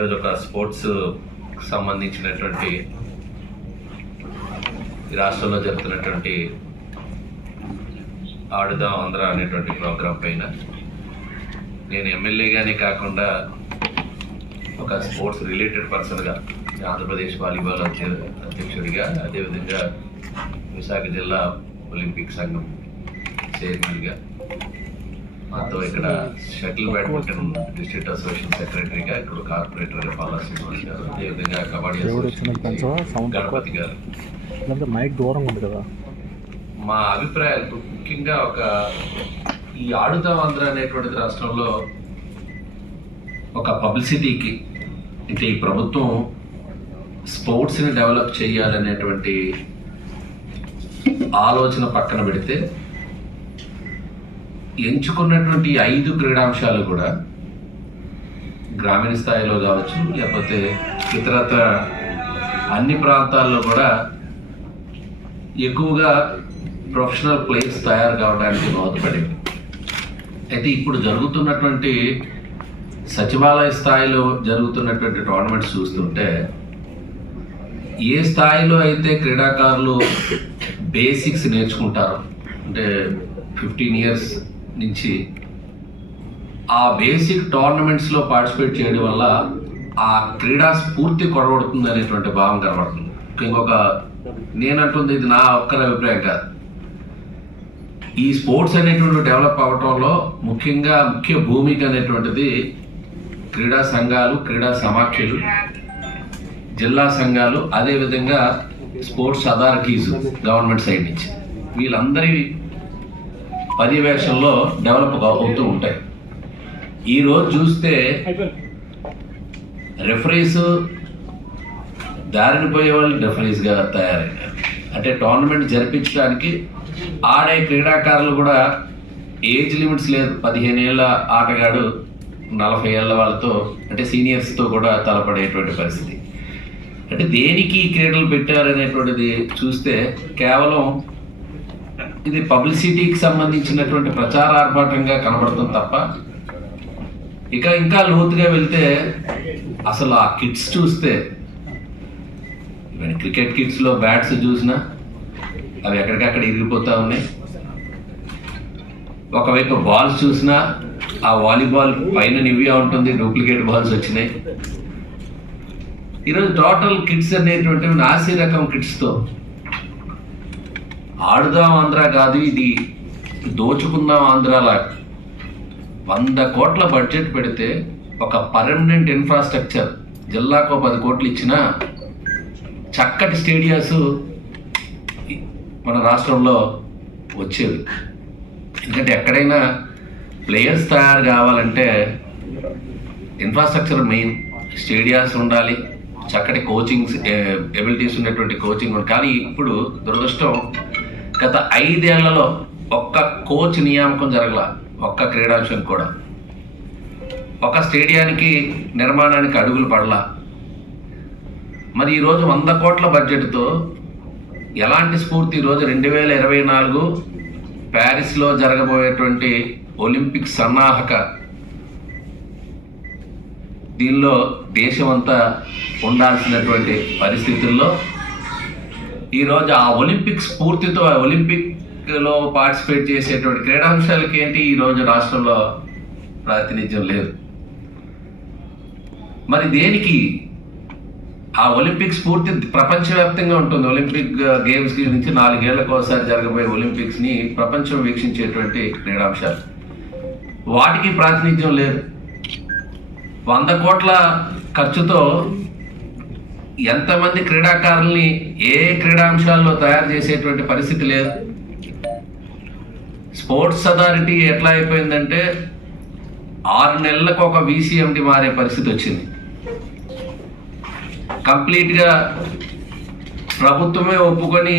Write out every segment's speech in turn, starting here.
ఈరోజు ఒక స్పోర్ట్స్ సంబంధించినటువంటి ఈ రాష్ట్రంలో జరుగుతున్నటువంటి ఆడుదాం ఆంధ్ర అనేటువంటి ప్రోగ్రాం పైన నేను ఎమ్మెల్యేగానే కాకుండా ఒక స్పోర్ట్స్ రిలేటెడ్ పర్సన్గా ఆంధ్రప్రదేశ్ వాలీబాల్ అధ్య- అధ్యక్షుడిగా అదేవిధంగా విశాఖ జిల్లా ఒలింపిక్ సంఘం చైర్మన్గా మాతో ఇక్కడ షటిల్ బ్యాడ్మింటన్ డిస్ట్రిక్ట్ అసోసియేషన్ సెక్రటరీగా ఇక్కడ కార్పొరేటర్గా పాలా శ్రీనివాస్ గారు అదేవిధంగా కబడ్డీ గణపతి గారు. మైక్ దూరంగా ఉంది కదా. మా అభిప్రాయాలు ముఖ్యంగా ఒక ఈ ఆడుతాం ఆంధ్ర అనేటువంటిది రాష్ట్రంలో ఒక పబ్లిసిటీకి అంటే ఈ ప్రభుత్వం స్పోర్ట్స్ని డెవలప్ చేయాలనేటువంటి ఆలోచన పక్కన పెడితే ఎంచుకున్నటువంటి ఐదు క్రీడాంశాలు కూడా గ్రామీణ స్థాయిలో కావచ్చు లేకపోతే ఇతరత్ర అన్ని ప్రాంతాల్లో కూడా ఎక్కువగా ప్రొఫెషనల్ ప్లేయర్స్ తయారు కావడానికి దోహదపడింది అయితే ఇప్పుడు జరుగుతున్నటువంటి సచివాలయ స్థాయిలో జరుగుతున్నటువంటి టోర్నమెంట్స్ చూస్తుంటే ఏ స్థాయిలో అయితే క్రీడాకారులు బేసిక్స్ నేర్చుకుంటారు అంటే ఫిఫ్టీన్ ఇయర్స్ నుంచి ఆ బేసిక్ టోర్నమెంట్స్లో పార్టిసిపేట్ చేయడం వల్ల ఆ క్రీడా స్ఫూర్తి కొడబడుతుంది అనేటువంటి భావం కనబడుతుంది. ఇంకొక నేనంటుంది ఇది నా ఒక్కరి అభిప్రాయం కాదు. ఈ స్పోర్ట్స్ అనేటువంటి డెవలప్ అవటంలో ముఖ్యంగా ముఖ్య భూమిక అనేటువంటిది క్రీడా సంఘాలు క్రీడా సమాఖ్యలు జిల్లా సంఘాలు అదేవిధంగా స్పోర్ట్స్ అథారిటీస్ గవర్నమెంట్ సైడ్ నుంచి. వీళ్ళందరి పర్యవేక్షణలో డెవలప్ అవుతూ ఉంటాయి. ఈ రోజు చూస్తే రెఫరీస్ దారిని పోయే వాళ్ళు రెఫరీస్గా తయారయ్యారు అంటే టోర్నమెంట్ జరిపించడానికి ఆడే క్రీడాకారులు కూడా ఏజ్ లిమిట్స్ లేదు. పదిహేను ఏళ్ళ ఆటగాడు నలభై ఏళ్ళ వాళ్ళతో అంటే సీనియర్స్తో కూడా తలపడేటువంటి పరిస్థితి. అంటే దేనికి ఈ క్రీడలు పెట్టారనేటువంటిది చూస్తే కేవలం ఇది పబ్లిసిటీకి సంబంధించినటువంటి ప్రచార ఆర్భాటంగా కనబడుతుంది తప్ప ఇక ఇంకా లోతుగా వెళ్తే అసలు ఆ కిట్స్ చూస్తే క్రికెట్ కిట్స్లో బ్యాట్స్ చూసినా అవి ఎక్కడికక్కడ ఇరిగిపోతూ ఉన్నాయి. ఒకవైపు బాల్స్ చూసినా ఆ వాలీబాల్ పైన నివ్యా ఉంటుంది డూప్లికేట్ బాల్స్ వచ్చినాయి. ఈరోజు టోటల్ కిట్స్ అనేటువంటివి నాసి రకం కిట్స్తో ఆడుదాం ఆంధ్ర కాదు ఇది దోచుకుందాం ఆంధ్రాలా వంద కోట్ల బడ్జెట్ పెడితే ఒక పర్మనెంట్ ఇన్ఫ్రాస్ట్రక్చర్ జిల్లాకు పది కోట్లు ఇచ్చినా చక్కటి స్టేడియాస్ మన రాష్ట్రంలో వచ్చేవి. ఎందుకంటే ఎక్కడైనా ప్లేయర్స్ తయారు కావాలంటే ఇన్ఫ్రాస్ట్రక్చర్ మెయిన్ స్టేడియాస్ ఉండాలి చక్కటి కోచింగ్స్ ఎబిలిటీస్ ఉన్నటువంటి కోచింగ్ కానీ ఇప్పుడు దురదృష్టం గత ఐదేళ్ళలో ఒక్క కోచ్ నియామకం జరగల ఒక్క క్రీడాంశం కూడా. ఒక స్టేడియానికి నిర్మాణానికి అడుగులు పడలా. మరి ఈరోజు వంద కోట్ల బడ్జెట్తో ఎలాంటి స్ఫూర్తి ఈరోజు రెండు వేల ఇరవై నాలుగు ప్యారిస్లో జరగబోయేటువంటి ఒలింపిక్ సన్నాహక? దీనిలో దేశమంతా ఉండాల్సినటువంటి పరిస్థితుల్లో ఈరోజు ఆ ఒలింపిక్ స్ఫూర్తితో ఆ ఒలింపిక్లో పార్టిసిపేట్ చేసేటువంటి క్రీడాంశాలకి ఏంటి? ఈరోజు రాష్ట్రంలో ప్రాతినిధ్యం లేదు. మరి దేనికి ఆ ఒలింపిక్ స్ఫూర్తి ప్రపంచవ్యాప్తంగా ఉంటుంది? ఒలింపిక్ గేమ్స్ నుంచి నాలుగేళ్ళకు ఒకసారి జరగబోయే ఒలింపిక్స్ని ప్రపంచం వీక్షించేటువంటి క్రీడాంశాలు. వాటికి ప్రాతినిధ్యం లేదు. వంద కోట్ల ఖర్చుతో ఎంతమంది క్రీడాకారుల్ని ఏ క్రీడాంశాల్లో తయారు చేసేటువంటి పరిస్థితి లేదు. స్పోర్ట్స్ అథారిటీ ఎట్లా అయిపోయిందంటే ఆరు నెలలకు ఒక వీసీఎండి మారే పరిస్థితి వచ్చింది. కంప్లీట్గా ప్రభుత్వమే ఒప్పుకొని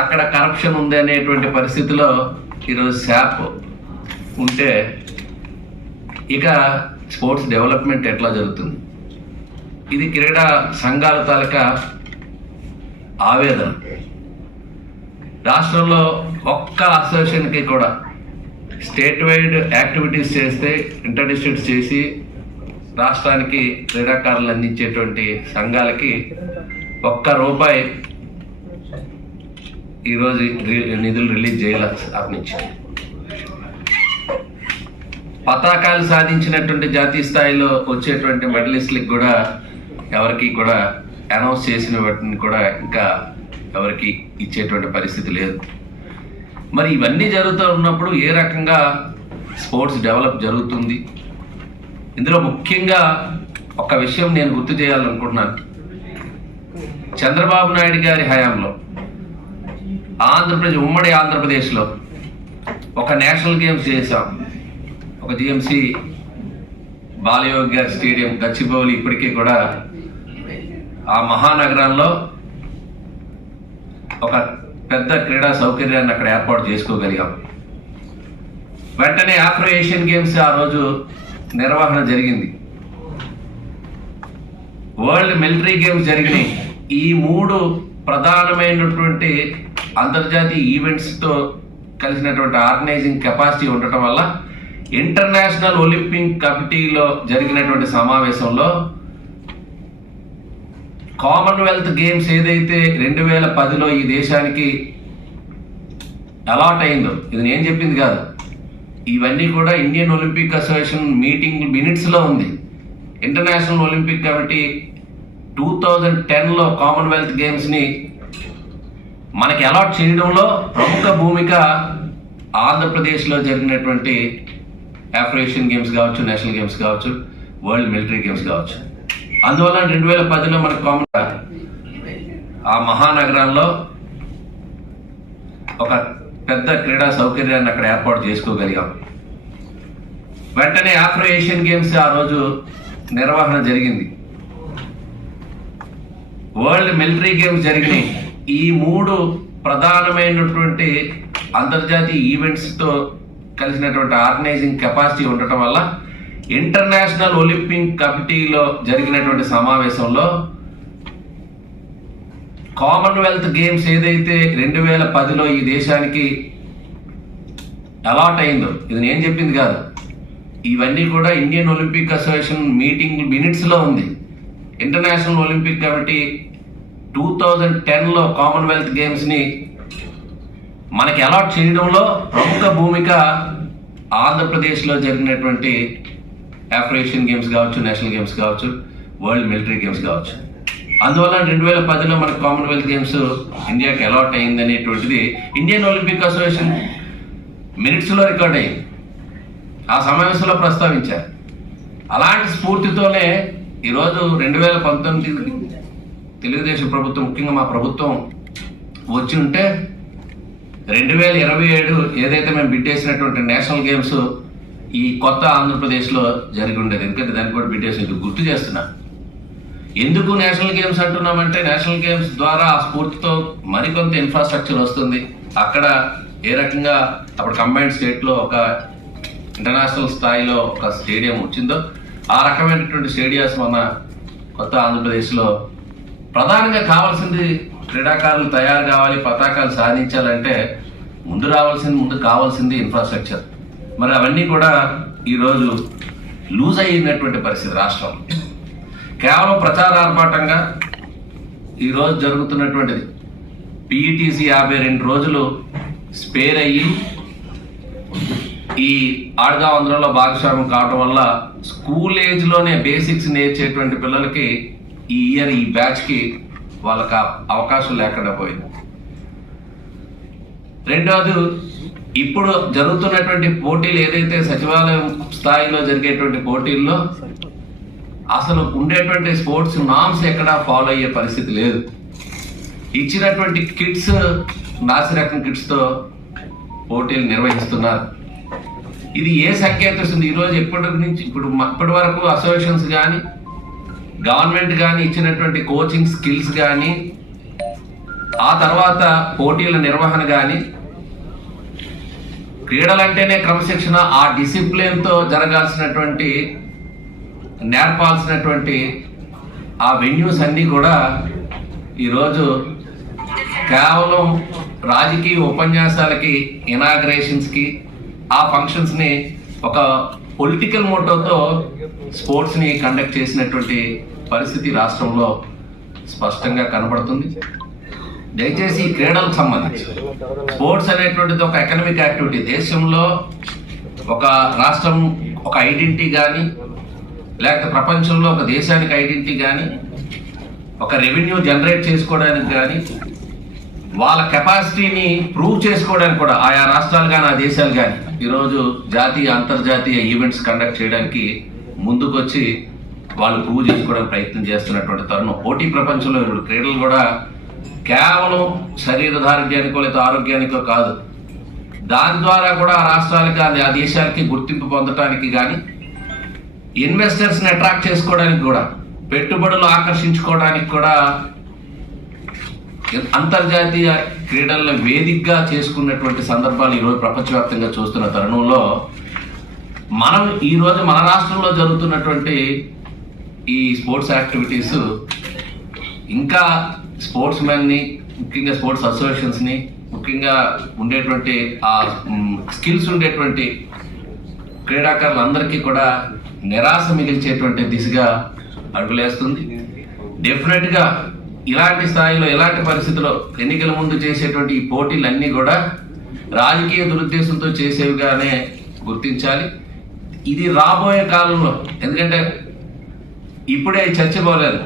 అక్కడ కరప్షన్ ఉంది అనేటువంటి పరిస్థితిలో ఈరోజు శాప్ ఉంటే ఇక స్పోర్ట్స్ డెవలప్మెంట్ ఎట్లా జరుగుతుంది? ఇది క్రీడా సంఘాల తాలూకా ఆవేదన. రాష్ట్రంలో ఒక్క అసోసియేషన్కి కూడా స్టేట్ వైడ్ యాక్టివిటీస్ చేస్తే ఇంటర్ డిస్ట్రిక్ట్స్ చేసి రాష్ట్రానికి క్రీడాకారులు అందించేటువంటి సంఘాలకి ఒక్క రూపాయి ఈరోజు నిధులు రిలీజ్ చేయాల నుంచి. పతాకాలు సాధించినటువంటి జాతీయ స్థాయిలో వచ్చేటువంటి మెడలిస్టులకు కూడా ఎవరికి కూడా అనౌన్స్ చేసిన వాటిని కూడా ఇంకా ఎవరికి ఇచ్చేటువంటి పరిస్థితి లేదు. మరి ఇవన్నీ జరుగుతూ ఉన్నప్పుడు ఏ రకంగా స్పోర్ట్స్ డెవలప్ జరుగుతుంది? ఇందులో ముఖ్యంగా ఒక విషయం నేను గుర్తు చేయాలనుకుంటున్నాను. చంద్రబాబు నాయుడు గారి హయాంలో ఆంధ్రప్రదేశ్ ఉమ్మడి ఆంధ్రప్రదేశ్లో ఒక నేషనల్ గేమ్స్ చేశాం. ఒక జిఎంసి బాలయోగి గారి స్టేడియం గచ్చిబౌలి ఇప్పటికీ కూడా ఆ మహానగరంలో ఒక పెద్ద క్రీడా సౌకర్యాన్ని అక్కడ ఏర్పాటు చేసుకోగలిగాం. వెంటనే ఆఫ్రో ఏషియన్ గేమ్స్ ఆ రోజు నిర్వహణ జరిగింది. వరల్డ్ మిలిటరీ గేమ్స్ జరిగినాయి ఈ మూడు ప్రధానమైనటువంటి అంతర్జాతీయ ఈవెంట్స్తో కలిసినటువంటి ఆర్గనైజింగ్ కెపాసిటీ ఉండటం వల్ల ఇంటర్నేషనల్ ఒలింపిక్ కమిటీలో జరిగినటువంటి సమావేశంలో కామన్వెల్త్ గేమ్స్ ఏదైతే రెండు వేల పదిలో ఈ దేశానికి అలాట్ అయిందో ఇది నేను చెప్పింది కాదు. ఇవన్నీ కూడా ఇండియన్ ఒలింపిక్ అసోసియేషన్ మీటింగ్ మినిట్స్లో ఉంది. International Olympic committee two thousand టెన్లో కామన్వెల్త్ గేమ్స్ని మనకి అలాట్ చేయడంలో ప్రముఖ భూమిక ఆంధ్రప్రదేశ్లో జరిగినటువంటి ఆఫ్రికేషన్ గేమ్స్ కావచ్చు నేషనల్ గేమ్స్ కావచ్చు వరల్డ్ మిలిటరీ గేమ్స్ కావచ్చు. అందువల్ల రెండు వేల పదిలో మనకు కామన్ ఆ మహానగరాల్లో ఒక పెద్ద క్రీడా సౌకర్యాన్ని అక్కడ ఏర్పాటు చేసుకోగలిగాం. వెంటనే ఆఫ్రో ఏషియన్ గేమ్స్ ఆ రోజు నిర్వహణ జరిగింది. వరల్డ్ మిలిటరీ గేమ్స్ జరిగినాయి ఈ మూడు ప్రధానమైనటువంటి అంతర్జాతీయ ఈవెంట్స్తో కలిసినటువంటి ఆర్గనైజింగ్ కెపాసిటీ ఉండటం వల్ల ఇంటర్నేషనల్ ఒలింపిక్ కమిటీలో జరిగినటువంటి సమావేశంలో కామన్వెల్త్ గేమ్స్ ఏదైతే రెండు వేల పదిలో ఈ దేశానికి అలాట్ అయిందో ఇది నేను చెప్పింది కాదు ఇవన్నీ కూడా ఇండియన్ ఒలింపిక్ అసోసియేషన్ మీటింగ్ మినిట్స్లో ఉంది. International Olympic committee two thousand టెన్లో కామన్వెల్త్ గేమ్స్ని మనకి అలాట్ చేయడంలో ప్రముఖ భూమిక ఆంధ్రప్రదేశ్లో జరిగినటువంటి ఆఫ్రికేషన్ గేమ్స్ కావచ్చు నేషనల్ గేమ్స్ కావచ్చు వరల్డ్ మిలిటరీ గేమ్స్ కావచ్చు. అందువల్ల రెండు వేల పదిలో మనకు కామన్వెల్త్ గేమ్స్ ఇండియాకి అలాట్ అయింది అనేటువంటిది ఇండియన్ ఒలింపిక్ అసోసియేషన్ మినిట్స్లో రికార్డ్ అయింది. ఆ సమావేశంలో ప్రస్తావించారు. అలాంటి స్ఫూర్తితోనే ఈరోజు రెండు వేల పంతొమ్మిది తెలుగుదేశం ప్రభుత్వం ముఖ్యంగా మా ప్రభుత్వం వచ్చి ఉంటే రెండు వేల ఇరవై ఏడు ఏదైతే మేము బిడ్డేసినటువంటి నేషనల్ గేమ్స్ ఈ కొత్త ఆంధ్రప్రదేశ్లో జరిగి ఉండేది. ఎందుకంటే దాన్ని కూడా బిడ్డేసి గుర్తు చేస్తున్నా ఎందుకు నేషనల్ గేమ్స్ అంటున్నామంటే నేషనల్ గేమ్స్ ద్వారా ఆ స్ఫూర్తితో మరికొంత ఇన్ఫ్రాస్ట్రక్చర్ వస్తుంది. అక్కడ ఏ రకంగా అప్పుడు కంబైన్డ్ స్టేట్లో ఒక ఇంటర్నేషనల్ స్థాయిలో ఒక స్టేడియం వచ్చిందో ఆ రకమైనటువంటి స్టేడియాస్ మన కొత్త ఆంధ్రప్రదేశ్లో ప్రధానంగా కావాల్సింది క్రీడాకారులు తయారు కావాలి పతాకాలు సాధించాలంటే ముందు రావాల్సింది ముందు కావాల్సింది ఇన్ఫ్రాస్ట్రక్చర్ మరి అవన్నీ కూడా ఈరోజు లూజ్ అయినటువంటి పరిస్థితి రాష్ట్రం. కేవలం ప్రచార ఆర్భాటంగా ఈరోజు జరుగుతున్నటువంటిది. పిఈటీసీ యాభై రెండు రోజులు స్పేర్ అయ్యి ఈ ఆడగా ఆంధ్రలో భాగస్వామ్యం కావటం వల్ల స్కూల్ ఏజ్లోనే బేసిక్స్ నేర్చేటువంటి పిల్లలకి ఈ ఇయర్ ఈ బ్యాచ్కి వాళ్ళకి అవకాశం లేకుండా పోయింది. రెండోది ఇప్పుడు జరుగుతున్నటువంటి పోటీలు ఏదైతే సచివాలయం స్థాయిలో జరిగేటువంటి పోటీల్లో అసలు ఉండేటువంటి స్పోర్ట్స్ నామ్స్ ఎక్కడా ఫాలో అయ్యే పరిస్థితి లేదు. ఇచ్చినటువంటి కిట్స్ నాసిరకం కిట్స్తో పోటీలు నిర్వహిస్తున్నారు. ఇది ఏ సంకేతం ఇస్తుంది? ఈరోజు ఎప్పటి నుంచి ఇప్పుడు ఇప్పటి వరకు అసోసియేషన్స్ కానీ గవర్నమెంట్ కానీ ఇచ్చినటువంటి కోచింగ్ స్కిల్స్ కానీ ఆ తర్వాత పోటీల నిర్వహణ కానీ క్రీడలంటేనే క్రమశిక్షణ ఆ డిసిప్లిన్తో జరగాల్సినటువంటి నేర్పాల్సినటువంటి ఆ వెన్యూస్ అన్నీ కూడా ఈరోజు కేవలం రాజకీయ ఉపన్యాసాలకి ఇనాగ్రేషన్స్కి ఆ ఫంక్షన్స్ని ఒక పొలిటికల్ మోటోతో స్పోర్ట్స్ని కండక్ట్ చేసినటువంటి పరిస్థితి రాష్ట్రంలో స్పష్టంగా కనబడుతుంది. దయచేసి ఈ క్రీడలకు సంబంధించి స్పోర్ట్స్ అనేటువంటిది ఒక ఎకనమిక్ యాక్టివిటీ. దేశంలో ఒక రాష్ట్రం ఒక ఐడెంటిటీ కానీ లేకపోతే ప్రపంచంలో ఒక దేశానికి ఐడెంటిటీ కానీ ఒక రెవెన్యూ జనరేట్ చేసుకోవడానికి కానీ వాళ్ళ కెపాసిటీని ప్రూవ్ చేసుకోవడానికి కూడా ఆయా రాష్ట్రాలు కానీ ఆ దేశాలు కానీ ఈరోజు జాతీయ అంతర్జాతీయ ఈవెంట్స్ కండక్ట్ చేయడానికి ముందుకొచ్చి వాళ్ళు ప్రూవ్ చేసుకోవడానికి ప్రయత్నం చేస్తున్నటువంటి తరుణం. పోటీ ప్రపంచంలో ఇప్పుడు క్రీడలు కూడా కేవలం శరీర దారుఢ్యానికో లేదా ఆరోగ్యానికో కాదు. దాని ద్వారా కూడా ఆ రాష్ట్రాలకి అది ఆ దేశాలకి గుర్తింపు పొందటానికి కానీ ఇన్వెస్టర్స్ని అట్రాక్ట్ చేసుకోవడానికి కూడా పెట్టుబడులు ఆకర్షించుకోవడానికి కూడా అంతర్జాతీయ క్రీడలను వేదికగా చేసుకున్నటువంటి సందర్భాలు ఈరోజు ప్రపంచవ్యాప్తంగా చూస్తున్న తరుణంలో మనం ఈరోజు మన రాష్ట్రంలో జరుగుతున్నటువంటి ఈ స్పోర్ట్స్ యాక్టివిటీస్ ఇంకా స్పోర్ట్స్ మెన్ని ముఖ్యంగా స్పోర్ట్స్ అసోసియేషన్స్ని ముఖ్యంగా ఉండేటువంటి ఆ స్కిల్స్ ఉండేటువంటి క్రీడాకారులందరికీ కూడా నిరాశ మిగిల్చేటువంటి దిశగా అడుగులేస్తుంది. డెఫినెట్గా ఇలాంటి స్థాయిలో ఇలాంటి పరిస్థితిలో ఎన్నికల ముందు చేసేటువంటి ఈ పోటీలన్నీ కూడా రాజకీయ దురుద్దేశంతో చేసేవిగానే గుర్తించాలి. ఇది రాబోయే కాలంలో ఎందుకంటే ఇప్పుడే చర్చ పోలేదు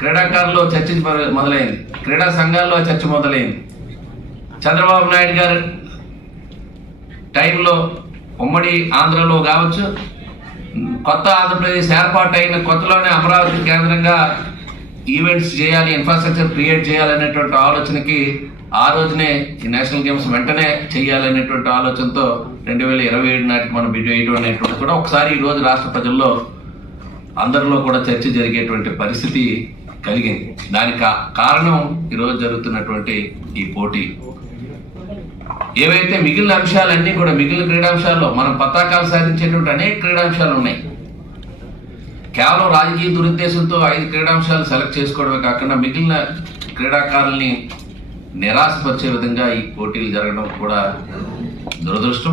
క్రీడాకారుల్లో చర్చ మొదలైంది. క్రీడా సంఘాల్లో చర్చ మొదలైంది. చంద్రబాబు నాయుడు గారు టైంలో ఉమ్మడి ఆంధ్రలో కావచ్చు కొత్త ఆంధ్రప్రదేశ్ ఏర్పాటు అయిన కొత్తలోనే అమరావతి కేంద్రంగా ఈవెంట్స్ చేయాలి ఇన్ఫ్రాస్ట్రక్చర్ క్రియేట్ చేయాలనేటువంటి ఆలోచనకి ఆ రోజునే ఈ నేషనల్ గేమ్స్ వెంటనే చేయాలనేటువంటి ఆలోచనతో రెండు వేల ఇరవై ఏడు నాటికి మనం బిడ్డ వేయడం అనేటువంటి కూడా ఒకసారి ఈ రోజు రాష్ట్ర ప్రజల్లో అందరిలో కూడా చర్చ జరిగేటువంటి పరిస్థితి కలిగింది. దానికి కారణం ఈరోజు జరుగుతున్నటువంటి ఈ పోటీ. ఏవైతే మిగిలిన అంశాలన్నీ కూడా మిగిలిన క్రీడాంశాల్లో మనం పతాకాలు సాధించేటువంటి అనేక క్రీడాంశాలు ఉన్నాయి. కేవలం రాజకీయ దురుద్దేశంతో ఐదు క్రీడాంశాలు సెలెక్ట్ చేసుకోవడమే కాకుండా మిగిలిన క్రీడాకారుల్ని నిరాశపరిచే విధంగా ఈ పోటీలు జరగడం కూడా దురదృష్టం.